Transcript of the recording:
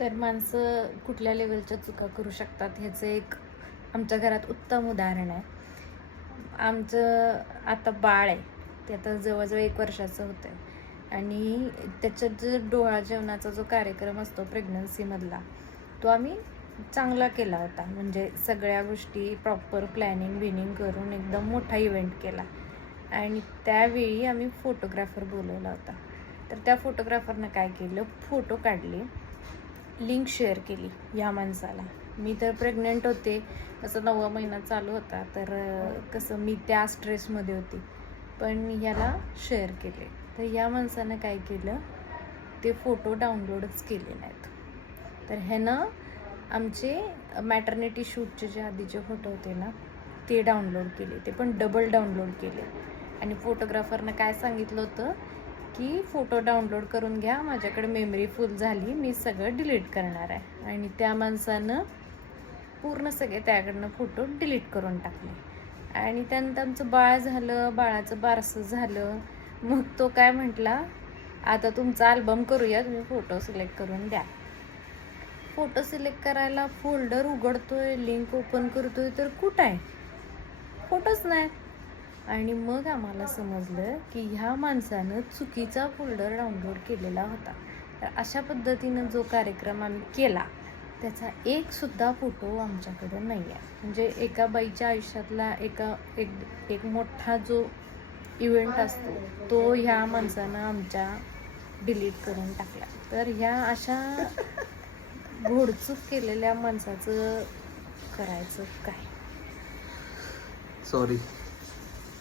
तर माणसं कुठल्या लेवलच्या चुका करू शकतात ह्याचं एक आमच्या घरात उत्तम उदाहरण आहे. आमचं आता बाळ आहे, ते आता जवळजवळ 1 वर्षाचं होतं आहे आणि त्याच्यात जो डोहाळ जेवणाचा जो कार्यक्रम असतो प्रेग्नन्सीमधला, तो आम्ही चांगला केला होता. म्हणजे सगळ्या गोष्टी प्रॉपर प्लॅनिंग करून एकदम मोठा इव्हेंट केला आणि त्यावेळी आम्ही फोटोग्राफर बोलवला होता. तर त्या फोटोग्राफरनं काय केलं, फोटो काढले, लिंक शेअर केली या माणसाला. मी तर प्रेग्नंट होते, कसं 9वा महिना चालू होता, तर कसं मी त्या स्ट्रेसमध्ये होती, पण ह्याला शेअर केले. तर या माणसानं काय केलं, ते फोटो डाउनलोडच केले नाहीत. तर ह्यानं आमचे मॅटर्निटी शूटचे जे आधीचे फोटो होते ना, ते डाउनलोड केले, ते पण डबल डाउनलोड केले. आणि फोटोग्राफरनं काय सांगितलं होतं की फोटो डाउनलोड करून घ्या, माझ्याकडे मेमरी फुल झाली, मी सगळं डिलीट करणार आहे. आणि त्या माणसानं पूर्ण सगळे त्याकडनं फोटो डिलीट करून टाकले. आणि त्यानंतर आमचं बाळ झालं, बाळाचं बारसं झालं. मग तो काय म्हटला, आता तुमचा अल्बम करूया, तुम्ही फोटो सिलेक्ट करून द्या. फोटो सिलेक्ट करायला फोल्डर उघडतोय, लिंक ओपन करतोय, तर कुठं आहे, फोटोच नाही. आणि मग आम्हाला समजलं की ह्या माणसानं चुकीचा फोल्डर डाउनलोड केलेला होता. तर अशा पद्धतीनं जो कार्यक्रम आम्ही केला, त्याचा एकसुद्धा फोटो आमच्याकडं नाही आहे. म्हणजे एका बाईच्या आयुष्यातला एक मोठा जो इव्हेंट असतो, तो ह्या माणसानं आमच्या डिलीट करून टाकला. तर ह्या अशा घोडचूक केलेल्या माणसाचं करायचं काय. सॉरी.